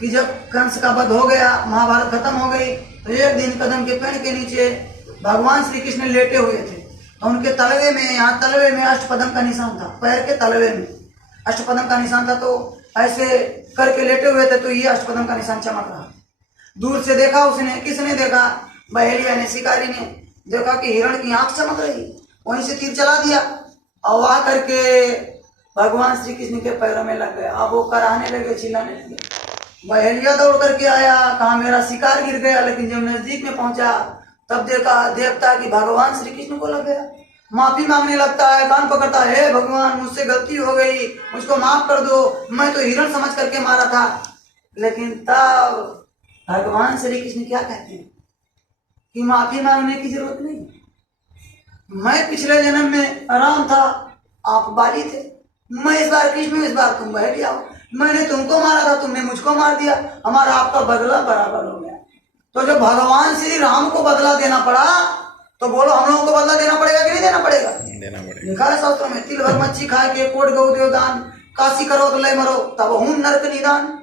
कि जब कंस का वध हो गया, महाभारत खत्म हो गई, तो एक दिन कदम के पेड़ के नीचे भगवान श्री कृष्ण लेटे हुए थे। तो उनके तलवे में, यहाँ तलवे में अष्टपदम का निशान था, पैर के तलवे में अष्टपदम का निशान था। तो ऐसे करके लेटे हुए थे, तो ये अष्टपदम का निशान चमक रहा। दूर से देखा उसने, किसने देखा? बहेलिया ने, शिकारी ने देखा कि हिरण की आंख चमक रही, वहीं से तीर चला दिया और आ करके भगवान श्री कृष्ण के पैरों में लग गया। अब वो कराहने लगे, चिल्लाने लगे। बहेलिया दौड़ करके आया, कहा मेरा शिकार गिर गया। लेकिन जब नजदीक में पहुंचा तब देखता कि भगवान श्री कृष्ण को लग गया। माफी मांगने लगता है, कान पकड़ता है, हे भगवान मुझसे गलती हो गई, मुझको माफ कर दो, मैं तो हिरण समझ करके मारा था। लेकिन तब भगवान श्री कृष्ण क्या कहते हैं कि माफी मांगने की जरूरत नहीं, मैं पिछले जन्म में राम था, आप बाली थे, मैं इस बार कृष्ण हूं, इस बार तुम बहेलिया हो, मैंने तुमको मारा था, तुमने मुझको मार दिया, हमारा आपका बदला बराबर हो गया। तो जब भगवान श्री राम को बदला देना पड़ा, तो बोलो हम लोगों को बदला देना पड़ेगा कि नहीं देना पड़ेगा? देना पड़ेगा। लिखा है शास्त्रों में, तिल भर मच्छी खा के कोट गौ देवदान, काशी करो तो लय मरो तब हूं नरक निदान।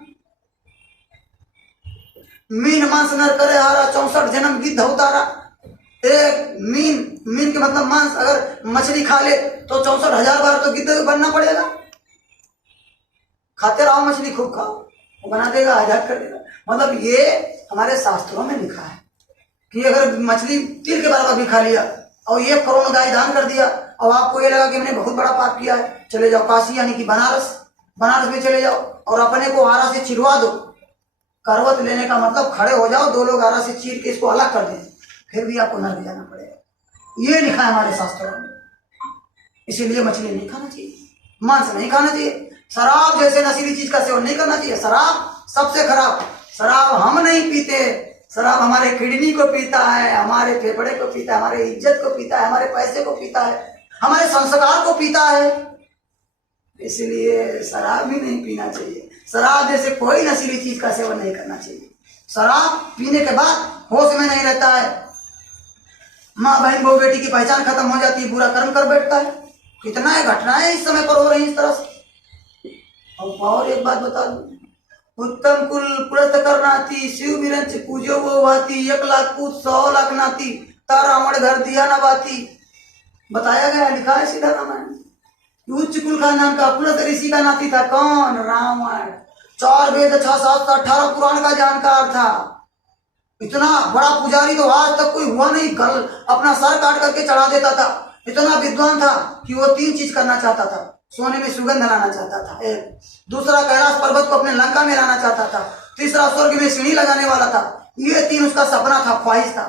मीन मांस नर करे हारा, 64 जन्म गिद्ध उतारा। एक मीन के मतलब मांस, अगर मछली खा ले तो 64,000 बार तो गिद्ध बनना पड़ेगा। खाते रहो मछली, खूब खाओ, वो बना देगा, आजाद कर देगा। मतलब ये हमारे शास्त्रों में लिखा है कि अगर मछली तिल के बराबर भी खा लिया और 1 करोड़ गाय दान कर दिया और आपको ये लगा कि मैंने बहुत बड़ा पाप किया है, चले जाओ काशी यानी कि बनारस में चले जाओ और अपने को आरा से चिरवा दो। करवत लेने का मतलब खड़े हो जाओ, 2 लोग आरा से चीर के इसको अलग कर दें, फिर भी आपको नरक जाना पड़ेगा। ये लिखा है हमारे शास्त्रों में। इसीलिए मछली नहीं खाना चाहिए, मांस नहीं खाना चाहिए, शराब जैसे नशीली चीज का सेवन नहीं करना चाहिए। शराब सबसे खराब, शराब हम नहीं पीते, शराब हमारे किडनी को पीता है, हमारे फेफड़े को पीता है, हमारे इज्जत को पीता है, हमारे पैसे को पीता है, हमारे संस्कार को पीता है। इसलिए शराब भी नहीं पीना चाहिए। शराब जैसे कोई नशीली चीज का सेवन नहीं करना चाहिए। शराब पीने के बाद होश में नहीं रहता है, माँ बहन बहू बेटी की पहचान खत्म हो जाती है, बुरा कर्म कर बैठता है। कितना घटनाएं इस समय पर हो रही इस तरह से। और एक बात बता दूं, उत्तम कुल पुरस्त करनाती, शिव विरंच पूजो वो भाती, 1 लाख पूत 100 लाख नाती, तारावण घर दिया न बाती। बताया गया, लिखा है सीधा रामायण। उच्च कुल का नाम का पुरस्त ऋषि का नाती था, कौन? रावण। 4 वेद 6 शास्त्र 18 पुराण का जानकार था। इतना बड़ा पुजारी तो आज तक कोई हुआ नहीं, कल अपना सर काट करके चढ़ा देता था। इतना विद्वान था कि वो 3 चीज करना चाहता था। सोने में सुगंध लाना चाहता था, एक दूसरा कैलाश पर्वत को अपने लंका में लाना चाहता था, तीसरा स्वर्ग में सीढ़ी लगाने वाला था। ये 3 उसका सपना था, ख्वाहिश था।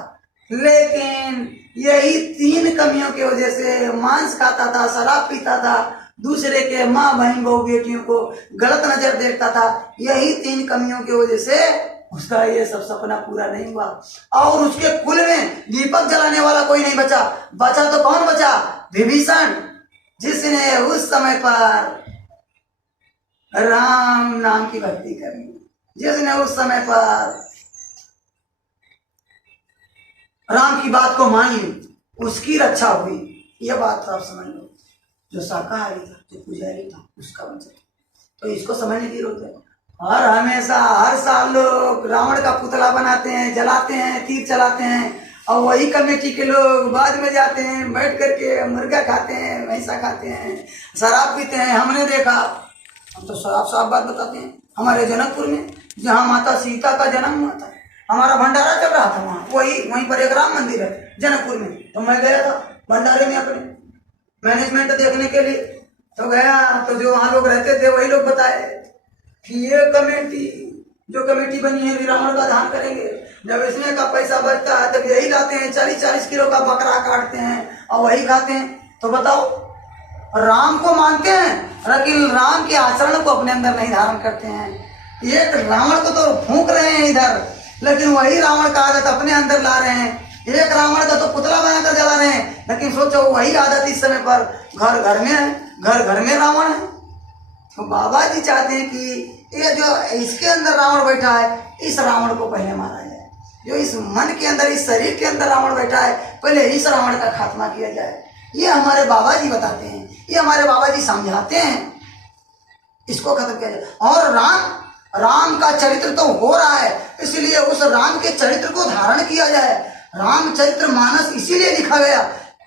लेकिन यही 3 कमियों की वजह से मांस खाता था, शराब पीता था, दूसरे के माँ बहन बहू बेटियों को गलत नजर देखता था। यही 3 कमियों की वजह से उसका ये सब सपना पूरा नहीं हुआ। और उसके कुल में दीपक जलाने वाला कोई नहीं बचा। बचा तो कौन बचा? विभीषण, जिसने उस समय पर राम नाम की भक्ति करी, जिसने उस समय पर राम की बात को मान ली, उसकी रक्षा हुई। यह बात तो आप समझ लो। जो शाकाहारी था, जो पुजारी था, उसका वंशज। तो इसको समझने की जरूरत है। और हमेशा हर साल लोग रावण का पुतला बनाते हैं, जलाते हैं, तीर चलाते हैं, और वही कमेटी के लोग बाद में जाते हैं, बैठ करके मुर्गा खाते हैं, भैंसा खाते हैं, शराब पीते हैं। हमने देखा, हम तो साफ बात बताते हैं। हमारे जनकपुर में जहाँ माता सीता का जन्म हुआ था, हमारा भंडारा चल रहा था वहाँ, वहीं पर एक राम मंदिर है जनकपुर में। तो मैं गया था भंडारे में अपने मैनेजमेंट देखने के लिए। तो गया तो जो वहाँ लोग रहते थे वही लोग बताए कि ये कमेटी, जो कमेटी बनी है, रावण का दान करेंगे। जब इसमें का पैसा बचता है तब यही लाते हैं, 40-40 किलो का बकरा काटते हैं और वही खाते हैं। तो बताओ, राम को मानते हैं लेकिन राम के आचरण को अपने अंदर नहीं धारण करते हैं। एक रावण को तो फूंक रहे हैं इधर, लेकिन वही रावण का आदत अपने अंदर ला रहे हैं। एक रावण का तो पुतला बनाकर जला रहे हैं, लेकिन सोचो वही आदत इस समय पर घर घर में रावण है। तो बाबा जी चाहते हैं कि ये जो इसके अंदर रावण बैठा है, इस रावण को पहले मारा जाए। जो इस मन के अंदर, इस शरीर के अंदर रावण बैठा है, पहले इस रावण का खात्मा किया जाए। ये हमारे बाबा जी बताते हैं, ये हमारे बाबा जी समझाते हैं, इसको खत्म किया जाए। और राम का चरित्र तो हो रहा है, इसलिए उस राम के चरित्र को धारण किया जाए। रामचरित्र मानस इसीलिए लिखा गया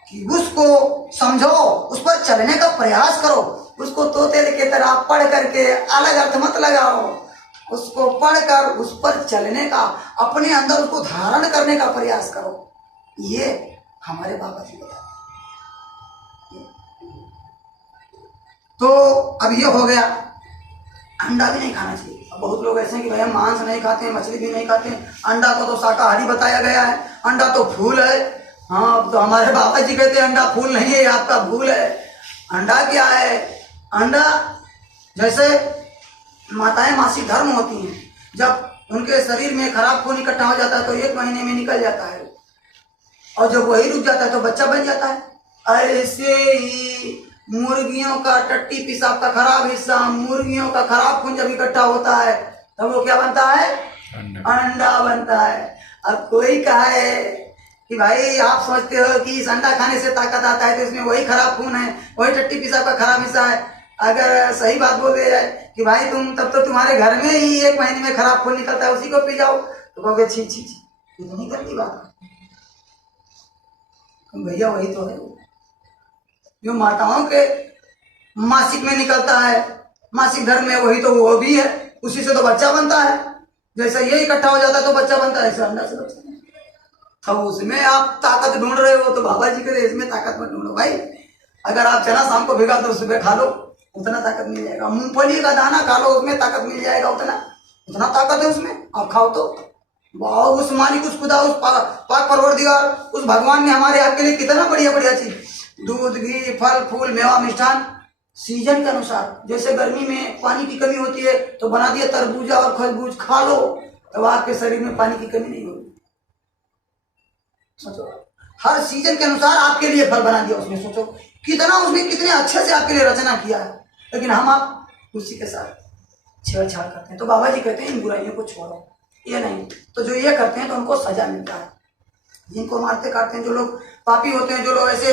कि उसको समझो, उस पर चलने का प्रयास करो। उसको तोते की तरह पढ़ करके अलग अर्थ मत लगाओ, उसको पढ़कर उस पर चलने का, अपने अंदर उसको धारण करने का प्रयास करो। ये हमारे बाबा जी बताते। तो अब ये हो गया, अंडा भी नहीं खाना चाहिए। अब बहुत लोग ऐसे हैं कि भाई हम मांस नहीं खाते हैं, मछली भी नहीं खाते हैं, अंडा को तो शाकाहारी बताया गया है, अंडा तो फूल है। हाँ, तो हमारे बाबा जी कहते हैं अंडा फूल नहीं है, आपका भूल है। अंडा क्या है? अंडा जैसे माताएं मासिक धर्म होती हैं, जब उनके शरीर में खराब खून इकट्ठा हो जाता है तो 1 महीने में निकल जाता है, और जब वही रुक जाता है तो बच्चा बन जाता है। ऐसे ही मुर्गियों का टट्टी पेशाब का खराब हिस्सा, मुर्गियों का खराब खून जब इकट्ठा होता है तब वो क्या बनता है? अंडा बनता है। अब कोई कहे कि भाई आप समझते हो कि इस अंडा खाने से ताकत आता है, तो इसमें वही खराब खून है, वही टट्टी पेशाब का खराब हिस्सा है। अगर सही बात बोल दिया जाए कि भाई तुम तब तो तुम्हारे घर में ही 1 महीने में खराब खून निकलता है, उसी को पी जाओ, तो कहोगे छी छी छी, इतनी गंदी बात। भैया वही तो है जो माताओं के मासिक में निकलता है, मासिक धर्म में, वही तो वो भी है, उसी से तो बच्चा बनता है। जैसा ये इकट्ठा हो जाता है तो बच्चा बनता है, ऐसे अंडा से बच्चा। अब उसमें आप ताकत ढूंढ रहे हो तो बाबा जी कहते इसमें ताकत मत ढूंढो भाई। अगर आप चना शाम को भिगा दो, सुबह खा लो, उतना ताकत मिल जाएगा। मूंगफली का दाना खा लो, उसमें ताकत मिल जाएगा, उतना ताकत है उसमें, आप खाओ तो। उस मालिक, उस खुदा, उस पाक परवरदिगार, उस भगवान ने हमारे आपके लिए कितना बढ़िया बढ़िया चीज, दूध, घी, फल फूल, मेवा, मिष्ठान, सीजन के अनुसार। जैसे गर्मी में पानी की कमी होती है तो बना दिया तरबूजा और खरबूज, खा लो, तो आपके शरीर में पानी की कमी नहीं होगी। सोचो, हर सीजन के अनुसार आपके लिए फल बना दिया उसने। सोचो कितना उसने, कितने अच्छे से आपके लिए रचना किया है, लेकिन हम आप उसी के साथ छेड़छाड़ करते हैं। तो बाबा जी कहते हैं इन बुराइयों को छोड़ो, ये नहीं। तो जो ये करते हैं तो उनको सजा मिलता है। जिनको मारते काटते हैं, जो लोग पापी होते हैं, जो लोग ऐसे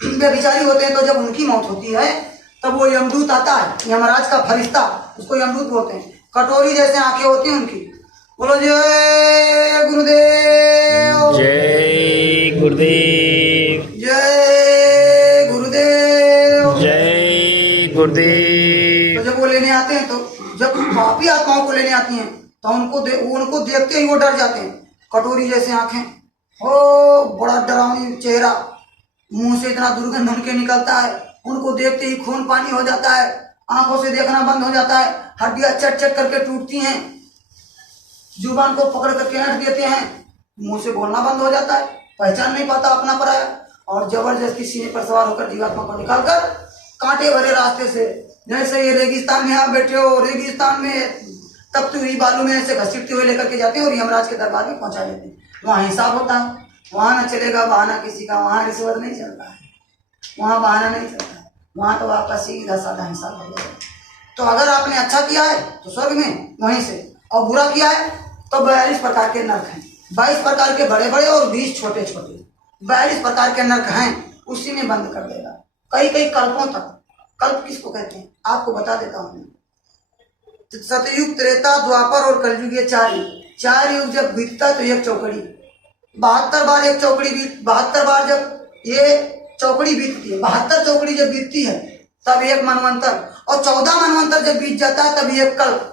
व्यभिचारी होते हैं, तो जब उनकी मौत होती है तब वो यमदूत आता है, यमराज का फरिश्ता, उसको यमदूत बोलते हैं। कटोरी जैसे आंखें होती हैं उनकी। बोलो जय गुरुदेव, जय गुरुदेव, जय गुरुदेव, जय गुरुदेव। तो जब वो लेने आते हैं, तो जब पापी आत्माओं को लेने आती हैं तो उनको देखते ही वो डर जाते हैं। कटोरी जैसे आंखें, हो बड़ा डरावनी चेहरा, मुंह से इतना दुर्गंध उनके निकलता है, उनको देखते ही खून पानी हो जाता है, आंखों से देखना बंद हो जाता है, हड्डियां चट चट करके टूटती हैं, जुबान को पकड़ करके ऐंठ देते हैं, मुंह से बोलना बंद हो जाता है, पहचान नहीं पाता अपना पराया, और जबरदस्ती सीने पर सवार होकर जीवात्मा को निकालकर कांटे भरे रास्ते से, जैसे ये रेगिस्तान में आप बैठे हो, रेगिस्तान में तपती हुई बालू में ऐसे घसीटते हुए लेकर के जाते हैं और यमराज के दरबार में पहुंचा देते हैं। वहाँ हिसाब होता है, वहाँ न चलेगा बहाना किसी का, वहाँ रिश्वत नहीं चलता है, वहाँ बहाना नहीं चलता है, वहाँ तो आपका सीधा साधा हिसाब हो जाएगा। तो अगर आपने अच्छा किया है तो स्वर्ग में वहीं से, और बुरा किया है तो 42 प्रकार के नर्क हैं, 22 प्रकार के बड़े बड़े और 20 छोटे छोटे, 42 प्रकार के नर्क हैं, उसी में बंद कर देगा कई कई कल्पों तक। कल्प किसको कहते हैं आपको बता देता हूँ। सतयुग, त्रेता, द्वापर और कलयुग, ये 4 युग जब बीतता तो एक चौकड़ी, 72 बार एक चौकड़ी 72 बार जब ये चौकड़ी बीतती है, 72 चौकड़ी जब बीतती है तब एक मनवंतर, और 14 मनवंतर जब बीत जाता है तब एक कल्प।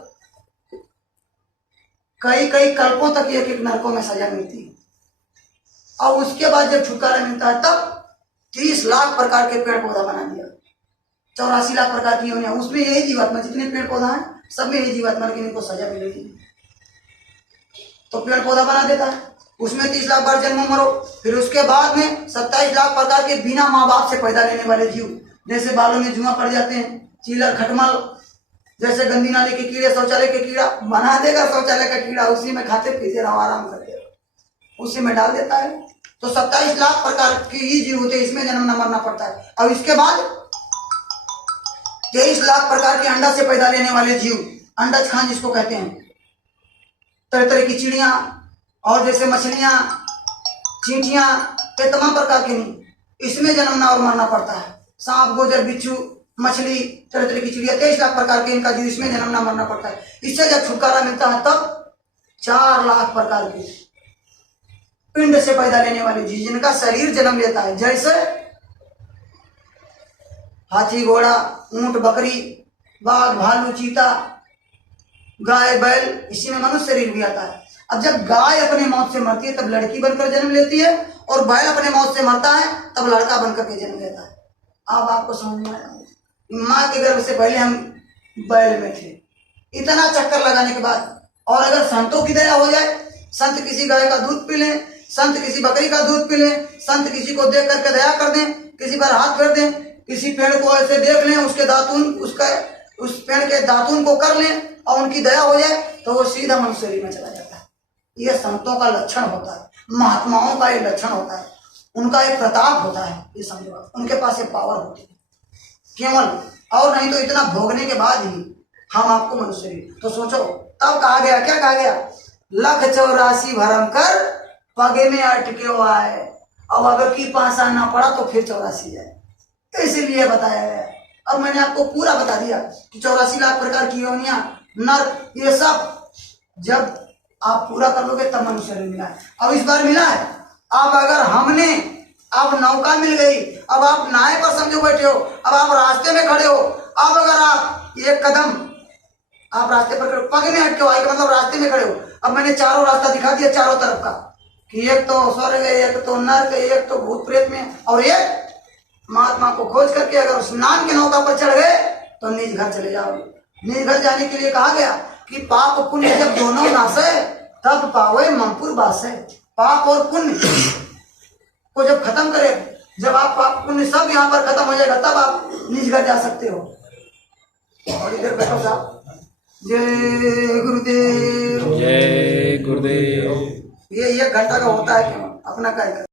कई कई कल्पों तक एक एक नरकों में सजा मिलती है। और उसके बाद जब छुटकारा मिलता है तब 30 लाख प्रकार के पेड़ पौधा बना दिया, 84 लाख प्रकार की योनियां, उसमें यही जीवात्मा, जितने पेड़ पौधा है सब में यही जीवात्मा, लेकिन इनको सजा मिलेगी। तो पेड़ पौधा बना देता है, उसमें 30 लाख बार जन्म मरो, फिर उसके बाद में 27 लाख प्रकार के बिना माँ बाप से पैदा लेने वाले जीव, जैसे बालों में जुआ पड़ जाते हैं, चीलर, खटमल, जैसे गंदी नाली के कीड़े, शौचालय के कीड़ा बना देगा, शौचालय का कीड़ा उसी में खाते पीते रहो, आराम करते रहो, उसी में डाल देता है। तो 27 लाख प्रकार के ही जीव होते हैं, इसमें जन्म न मरना पड़ता है। अब इसके बाद 23 लाख प्रकार के अंडा से पैदा लेने वाले जीव, अंडज खान जिसको कहते हैं, तरह तरह की चिड़िया, और जैसे मछलियां, चींटियां, ये तमाम प्रकार के नहीं, इसमें जन्मना और मरना पड़ता है। सांप, गोजर, बिच्छू, मछली, तरह तरह की चिड़िया, 23 लाख प्रकार के इनका जीव, इसमें जन्मना मरना पड़ता है। इससे जब छुटकारा मिलता है तब 4 लाख प्रकार के पिंड से पैदा लेने वाले जीव जिनका शरीर जन्म लेता है, जैसे हाथी, घोड़ा, ऊंट, बकरी, बाघ, भालू, चीता, गाय, बैल, इसी में मनुष्य शरीर भी आता है। अब जब गाय अपने मौत से मरती है तब लड़की बनकर जन्म लेती है, और बैल अपने मौत से मरता है तब लड़का बनकर के जन्म लेता है। अब आपको समझ में आया, माँ के गर्भ से पहले हम बैल में थे। इतना चक्कर लगाने के बाद, और अगर संतों की दया हो जाए, संत किसी गाय का दूध पी लें, संत किसी बकरी का दूध पी लें, संत किसी को देख करके दया कर दें, किसी पर हाथ फेर दें, किसी पेड़ को ऐसे देख लें, उसके दातून, उस पेड़ के दातून को कर लें और उनकी दया हो जाए तो वो सीधा मनुष्य शरीर में चला जाता है। ये संतों का लक्षण होता है, महात्माओं का ये लक्षण होता है, उनका एक प्रताप होता है। ये समझो, उनके पास एक पावर होती है केवल, और नहीं तो इतना भोगने के बाद ही हम आपको मनुष्य शरीर। तो सोचो, तब कहा गया, क्या कहा गया, 184 भरम कर पगे में अटके हो आए। अब अगर की पासा ना पड़ा तो फिर 84 है, इसीलिए बताया गया। अब मैंने आपको पूरा बता दिया कि 84 लाख प्रकार की योनियां, नर्क, ये सब जब आप पूरा कर लोगे तब मनुष्य शरीर मिला है। अब इस बार मिला है। अब अगर हमने, अब नौका मिल गई, अब आप नाव पर समझो बैठे हो, अब आप रास्ते में खड़े हो, अब अगर आप एक कदम आप रास्ते पर पग में हटके हो, मतलब रास्ते में खड़े हो। अब मैंने चारों रास्ता दिखा दिया, चारों तरफ का, कि एक तो स्वर्ग है, एक तो नर्क, एक तो भूत प्रेत में, और एक महात्मा को खोज करके अगर स्नान के नौका पर चढ़ गए तो निज घर चले जाओगे। निज घर जाने के लिए कहा गया कि पाप पुण्य जब दोनों नाशे तब पावे ममपुर बासे। पाप और पुण्य को जब खत्म करे, जब आप पाप पुण्य सब यहाँ पर खत्म हो जाएगा तब आप निज घर जा सकते हो। और इधर बैठो साहब। जय गुरुदेव। जय गुरुदेव। ये 1 घंटा का होता है, क्यों अपना कार्य